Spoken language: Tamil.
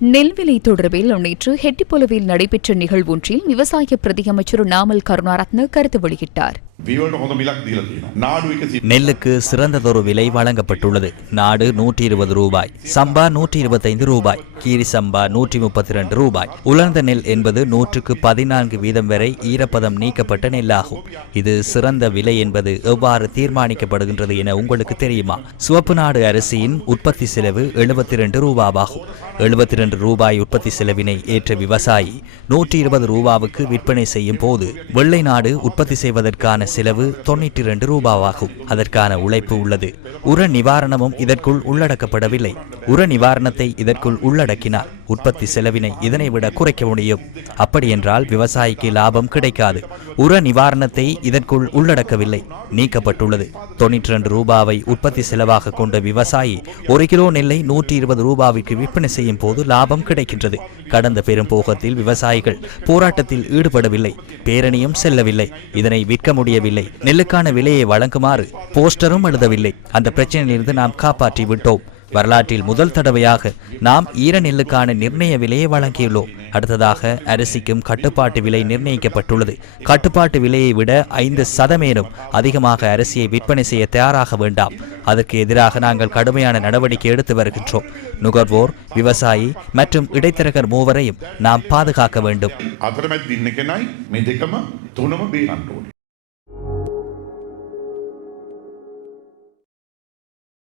நெல் விலை தொடர்பில் நேற்று ஹெட்டிப்பொலவில் நடைபெற்ற நிகழ்வொன்றில் விவசாய பிரதியமைச்சர் நாமல் கருணாரத்ன கருத்து வெளியிட்டார். நெல்லுக்கு சிறந்ததொரு விலை வழங்கப்பட்டுள்ளது. நாடு 120 ரூபாய், சம்பா 125 ரூபாய், கீரி சம்பா 132 ரூபாய். உலர்ந்த நெல் என்பது 114% வரை ஈரப்பதம் நீக்கப்பட்ட நெல்லாகும். இது சிறந்த விலை என்பது எவ்வாறு தீர்மானிக்கப்படுகின்றது என உங்களுக்கு தெரியுமா? சிவப்பு நாடு அரிசியின் உற்பத்தி செலவு 72 ரூபாவாகும். 72 ரூபாய் உற்பத்தி செலவினை ஏற்ற விவசாயி 120 ரூபாவுக்கு விற்பனை செய்யும் போது வெள்ளை நாடு உற்பத்தி செய்வதற்கான செலவு 92 ரூபாவாகும். அதற்கான உழைப்பு உள்ளது. உர நிவாரணமும் இதற்குள் உள்ளடக்கப்படவில்லை. உர நிவாரணத்தை இதற்குள் உள்ளடக்கினார் உற்பத்தி செலவினை இதனை விட குறைக்க முடியும். அப்படியென்றால் விவசாயிக்கு லாபம் கிடைக்காது. உர நிவாரணத்தை இதற்குள் உள்ளடக்கவில்லை, நீக்கப்பட்டுள்ளது. 92 ரூபாவை உற்பத்தி செலவாக கொண்ட விவசாயி 1 கிலோ நெல்லை 120 ரூபாய்க்கு விற்பனை செய்யும் போது லாபம் கிடைக்கின்றது. கடந்த பெரும்போகத்தில் விவசாயிகள் போராட்டத்தில் ஈடுபடவில்லை, பேரணியும் செல்லவில்லை, இதனை விற்க முடியவில்லை, நெல்லுக்கான விலையை வழங்குமாறு போஸ்டரும் எழுதவில்லை. அந்த பிரச்சனையிலிருந்து நாம் காப்பாற்றி விட்டோம். வரலாற்றில் முதல் தடவையாக நாம் ஈர நெல்லுக்கான நிர்ணய விலையை வழங்கியுள்ளோம். அடுத்ததாக அரிசிக்கும் கட்டுப்பாட்டு விலை நிர்ணயிக்கப்பட்டுள்ளது. கட்டுப்பாட்டு விலையை விட 5% அதிகமாக அரிசியை விற்பனை செய்ய தயாராக வேண்டாம். அதற்கு எதிராக நாங்கள் கடுமையான நடவடிக்கை எடுத்து வருகின்றோம். நுகர்வோர், விவசாயி மற்றும் இடைத்தரகர் மூவரையும் நாம் பாதுகாக்க வேண்டும்.